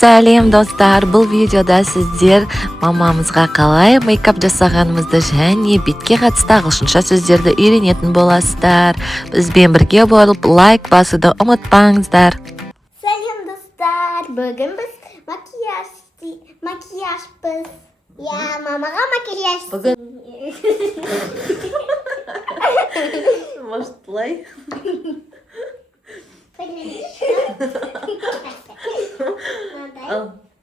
Сәлем достар, бұл видеода сіздер мамамызға қалай мейкап жасағанымызды және бетке қатысты ағылшынша сөздерді үйренетін боласыздар. Бізбен бірге болып лайк басуды ұмытпаңыздар. Сәлем достар, бүгін біз макияжбыз. Я мамаға макияж. Бүгін может лай?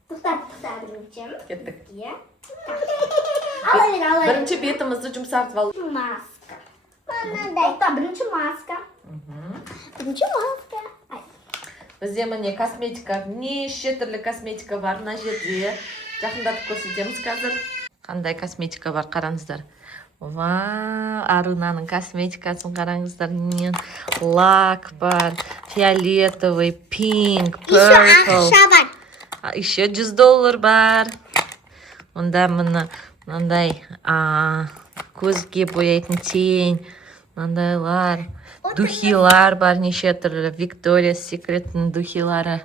Тоқтап бірінші. Кеттік. Бірінші бетімізді жұмсартып ал. маска. Тоқта, бірінші маска. Бізде міне косметика, неше түрлі косметика бар мына жерде. Жақындатып көрсетеміз қазір. Қандай косметика бар, қараңыздар. Вау, Арунаның косметикасын қараңыздар. Лак бар, фиолетовый, пинк, purple. Еще $100 бар. Онда мынандай көзге бояйтын тень, мынандайлар, духилар бар, неше түрлі Victoria's Secret'ның духилары.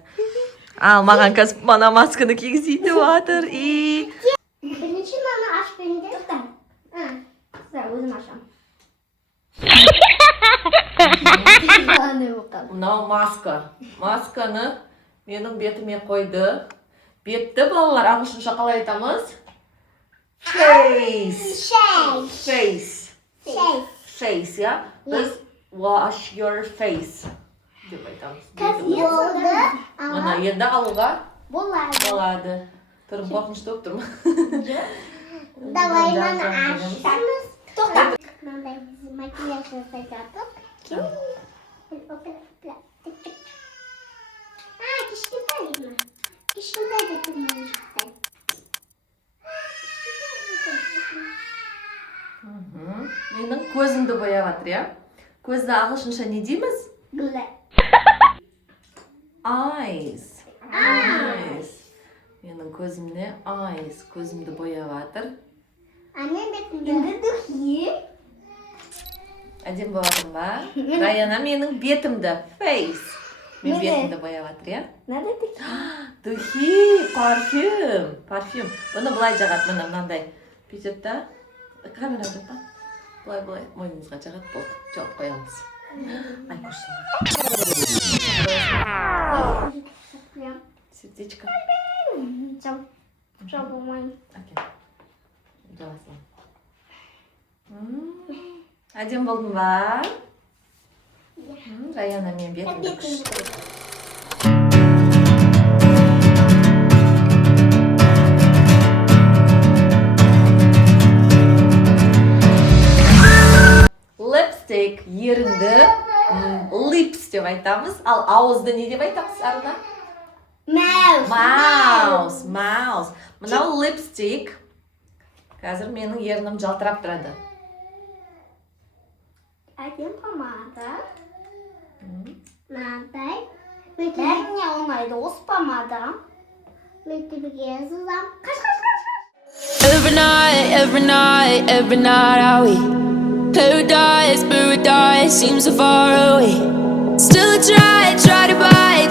Ал маған мана масканы кигізейді батыр. Бірінші мама аш берінде. Тоқта. Өзім ашам. Мынау маска. Масканы менің бетіме қойды. Бетті балалар ағылшынша қалай айтамыз? Face, я? Біз wash your face деп айтамыз. Мына енді алуға болады. Тұрым қорқынышты болып тұрмын. Давай мана ашамыз. Тоқта. Мынандай макияж жасай жатып. Кішкентай бетімнен жасай. Менің көзімді бояп жатыр, я? Көзді ағылшынша не дейміз? Eyes. Менің көзімде eyes, көзімді бояп жатыр. Анне бетімді духи. Әдем болып жатыр ба? Раяна менің бетімді face. Мен бетімді бояп жатыр, я? Нәді духи? Духи, парфюм. Бұны бұлай жағады, мына мынандай. Бүйтеді да, камера жатпа. Бұлай, мойныңызға жағады, болды. Жауып қоямыз. Ай, көшті. Сердечко. Жау болмайын. Окей. Жаласын. Әдем болдың ба? Раяна мен бетімді күшті. Lipstick ерінді lips деп айтамыз. Ал ауызды не деп айтамыз, Аруна? Mouse. Мынау lipstick. Қазір менің ерінім жалтырап тұрады. Әдем помада. Мынандай. Бәріне оңайды, осы помада. Мектебіге сызам. Қаш. Every night are we paradise, seems so far away. Still try to buy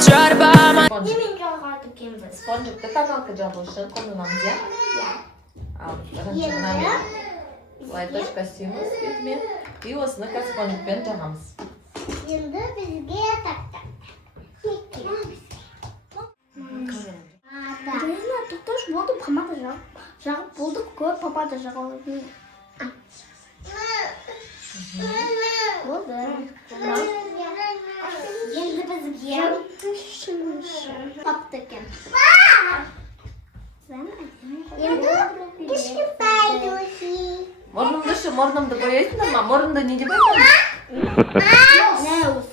my Немен жалғатып кембіз? Спонжикті тоналка жағу үшін қолданамыз, я? Ал, бірінші мынаны былай точка істейміз бетіме. И осыны спонжикпен жағамыз. Енді бізге тақтақ. Рейна, тоқташ болды, помада жағып болды, көп помада жағалады. Болды. Енді бізге тапты екен. Енді кішкентай духи. Мұрнымды бояйсыңдар ма? Мұрнымды не деп айтамыз?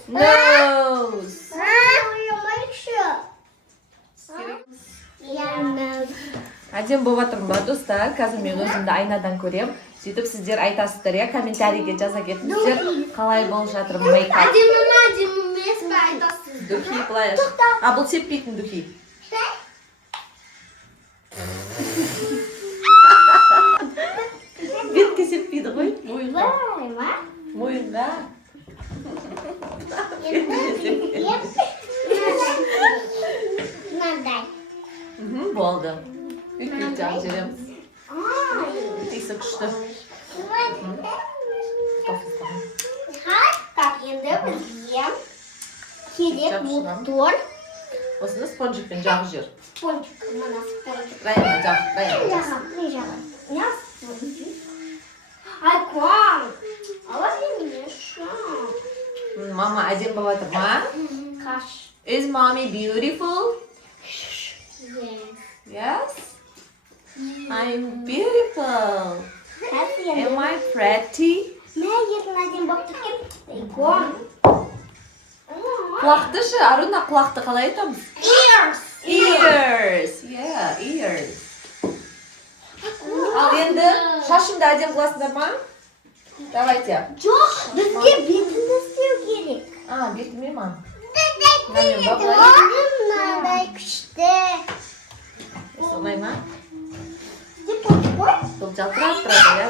Nose. Әдем болып жатырмын ба, достар? Қазір мен өзімді айнадан көрем. Сөйтіп сіздер айтасыздар, я? Комментарийге жаза кетіңіздер. Қалай болып жатыр мейкап? Әдем емес пе айтасыз? Духи былай. Бұл сеппейтін духи. Бетке сеппейді ғой? Мойынға. Мынандай. болды. Үйге жағып жібереміз. Тиісі күшті. Так, енді бізге керек мотор. Осыны спонжикпен жағып жібер. Спонжик, мына спонжик. Райана жақ, Райана жақ. Не жағам? Не спонжик. Ай, қуам. Ала мен шам. Мама әдем болып жатыр ма? Қаш. Is mommy beautiful? Yes. Yes? I'm beautiful. Am I pretty? Мен етін әдем болып кеткен. Ай, қуам. Құлақты шы, Аруна құлақты қалай айтамыз? Ears. Ears. Yeah, ears. Ал енді шашымды әдем қыласыңдар ма? Давайте. Жоқ, бізге бетінді істеу керек. Бетіме ма? Мынадай күшті. Солай ма? Істеп қойдық қой? Бұл жалтырап тұрады, иә?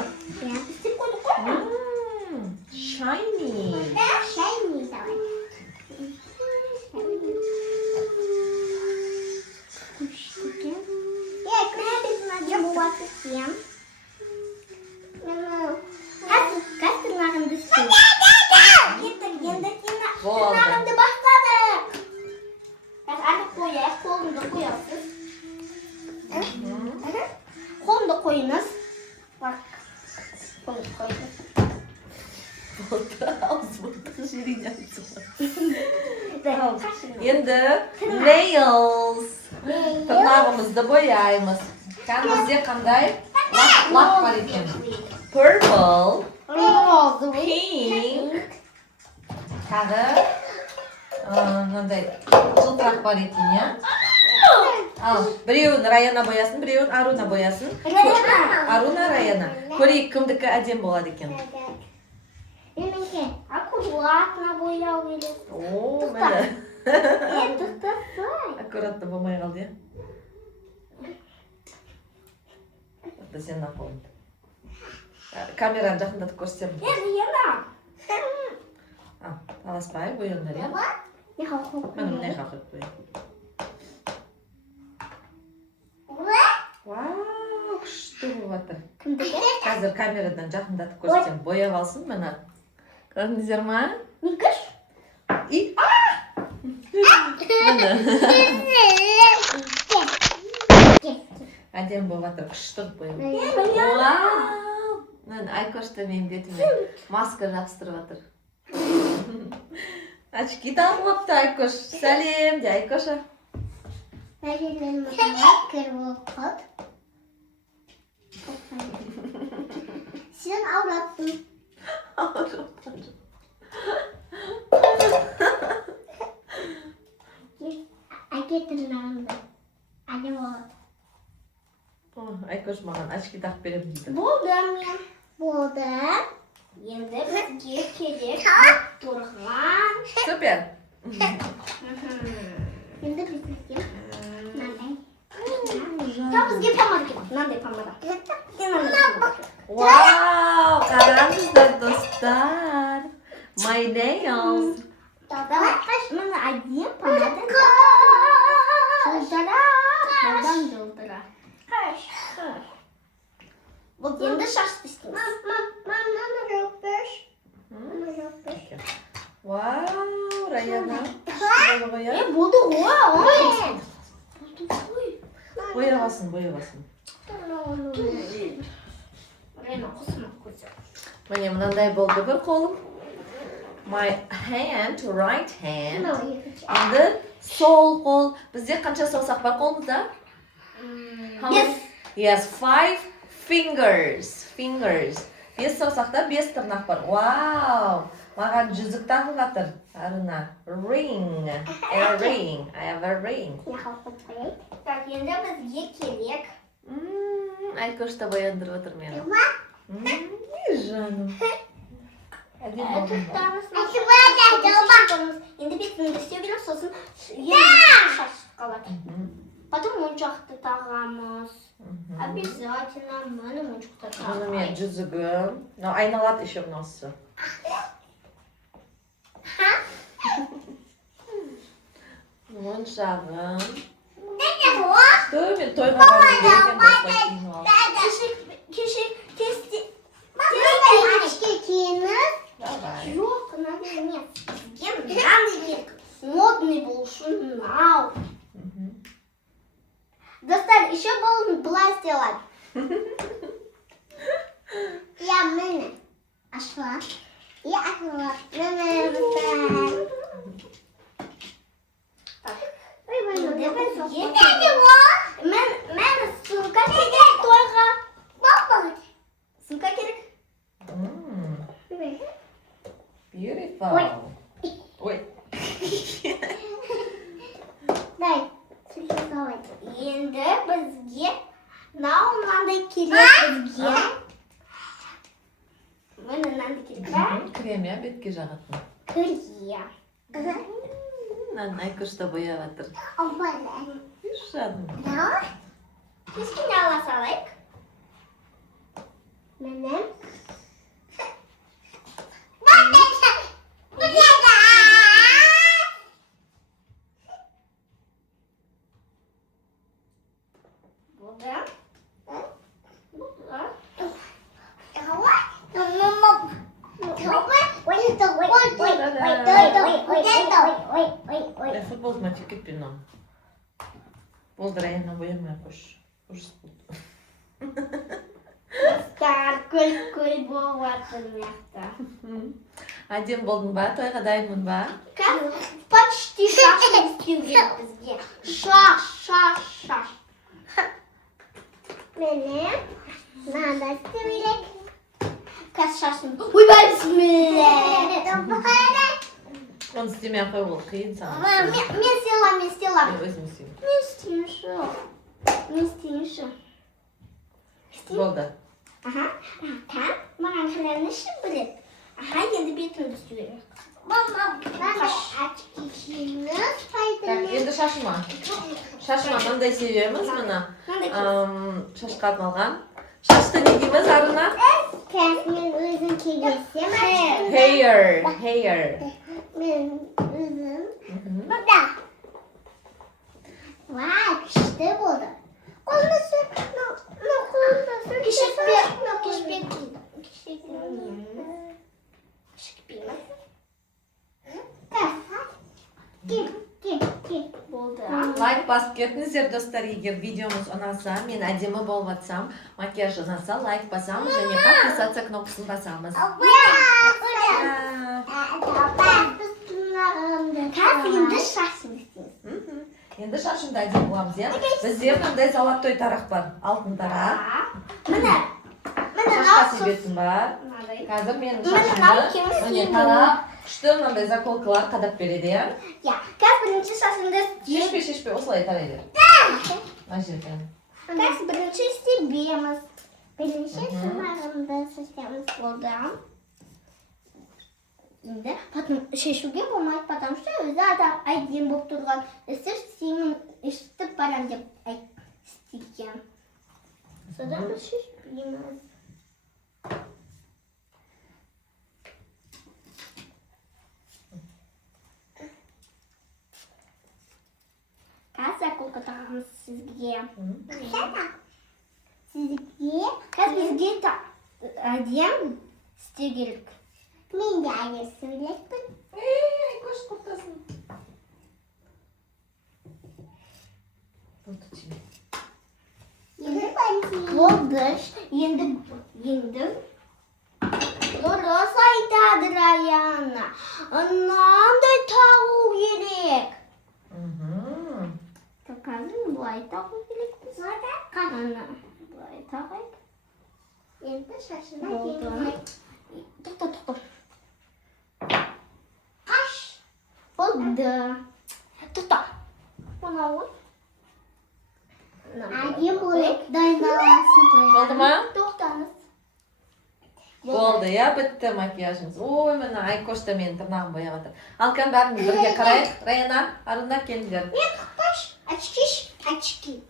Істеп қойдық қой? Shiny. Shiny, давай. Тырнағымды істеймін. Тырнағымды бастадық. Артық қояйық, қолымды қоясыз. Қолымды қойыңыз. Қолымды қойыңыз. Ауыз болдық жеріне айтсын. Енді nails. Тырнағымызды бояймыз. Бізде қандай лак бар екен? Purple, pink, тағы мынандай жылтырақ бар екен, иә? Ал, біреуін Раяна боясын, біреуін Аруна боясын. Аруна, Раяна. Көрейік, кімдікі әдем болады екен. Меніңке аккуратно бояу керек. О, міне. Тоқтасай. Аккуратно болмай қалды, иә? Тоқта сен нақылын. Камераны жақындатып көрсем. Раяна. Таласпай, бояндар, иә? Не қауқып? Міне қақып қойын. Вау, күшті болып жатыр. Кімдікі? Қазір камерадан жақындатып көрсем, бояп алсын, міне. Көрдіңіздер ма? Не күш? Міне. Әдем болып жатыр, күшті бояп. Вау! Міне, Айкошта мен бетіме маска жабыстырып жатыр. Очки тағып алыпты Айкош. Сәлем де Айкоша. Мәжелен мұтыға кір болып қалды. Сен аураттың. Әке тырнағымды. Әдем болады. Айкош маған очки тағып беремін дейді. Болды мен. Болды. Енді бізге керек тұрған. Супер. Енді бізге мынандай. Бізге помада керек. Мынандай помада. Вау, қараңыздар достар. My nails. Давай, мына әдем помада. Жылдыра. Жылдан жылдыра. Бұл енді шашты істейміз. Вау, Раяна. Болды ғой. Боявасын, боявасын. Раяна қосымақ көзі. Міне мынандай болды бір қолым. My hand, right hand. Енді сол қол. Бізде қанша саусақ бар қолымызда? Yes, 5 fingers. Fingers. 5 саусақта 5 тырнақ бар. Вау! Маған жүзік тағып жатыр. Аруна. Ring. A ring. I have a ring. Так, енді бізге керек. Айкошта бояндырып отыр мені. Жаным. Әдем болдың ба? Енді бетімді істеу керек, сосын шаш қалады. Потом моншақты тағамыз. Обязательно мені моншақты тағамыз. Мұнымен жүзігім. Айналады еще мынасы. Моншағым. Күшті, мен тойға бармын деген осылай киініп алдым. Очки киініп. Давай. Жоқ, надо нет. Сізге мынандай керек. Модный болушы мынау. Достар, еще былай істелады. Я міне. Ашла. Я ашла. Міне достар. Мен сумка керек тойға. Сумка керек. Beautiful. Ой. Дай. Енді бізге мынандай керек бізге. Міне мынандай керек ба? Крем, я бетке жағатын. Крем. Мынаны Айкүшті бояп жатыр. Үш жадым. Кішкене ала салайық. Міне. Футбол матчы кетпен нам. Болдырайына боямай қош. Ужас болды. Көл болып жатыр мықты. Әдем болдың ба? Тойға дайынмын ба? Почти шашын істеу керек бізге. Шаш. Міне, надо істеу керек. Қазір шашын. Ойбай, бісміллә. Оны істемей ақ қой, ол қиын саған. Мен істелам. Мен өзім істеймін. Мен істейінші. Болды. Маған кремнің ішін білет. Енді бетімді істеу керек. Мама, очки киініп Так, енді шашыма. Шашыма мындай себеміз, мына шашқа арналған. Шашты не дейміз арына? Мен өзім келесем. Hair. Мен өзім. Бұда. Вау, күшті болды. Қолына сür. Болды. Лайк басып кетіңіздер, достар, егер видеомыз ұнаса, мен әдемі болып жатсам, макияж ұнаса, лайк басамыз және подписаться кнопкасын басамыз. Енді шашын істейміз. Енді шашымды әдемі боламыз, иә? Бізде мынандай золотой тарақ бар, алтын тарақ. Міне. Шашқа себетін бар. Қазір мен шашымды міне тарап, күшті мынандай заколкалар қадап береді, иә? Қазір бірінші шашымды Шешпе, осылай тарай бер. Мына жерден. Қазір бірінші істебеміз. Бірінші шымағымды шешеміз болды. Енді шешуге болмайды, потому что өзі адам әдем болып тұрған. Істеймін, естіп барам деп істеген. Содан біз шешпейміз. Қазір заколка тағамыз сізге. Қазір бізге әдем істеу керек. Мен де әдем сөйлеппін. Көш құртасын. Болды. Енді дұрыс айтады Раяна. Мынандай тағу керек. Қазір бұлай тағу керекпіз. Бұлай тағайық. Енді шашына келмейді. Тоқта. Қаш. Болды. Тоқта. Мынау. Әдем болып дайындаласын қойған. Болды ма? Тоқтаңыз. Болды, иә, бітті макияжымыз. Ой, мына Айкошта менің тырнағым бояп жатыр. Ал кән бәріміз бірге қарайық. Раяна, Арына келдіңдер. Мен қақпаш. Очки.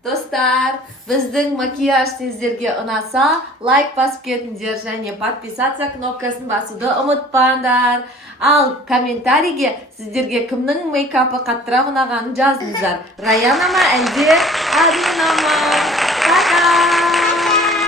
Достар, біздің макияж сіздерге ұнаса, лайк басып кетіңдер және подписация кнопкасын басуды ұмытпаңдар. Ал комментарийге сіздерге кімнің мейкапы қаттырақ ұнағанын жазыңыздар. Раяна ма әлде Арина ма?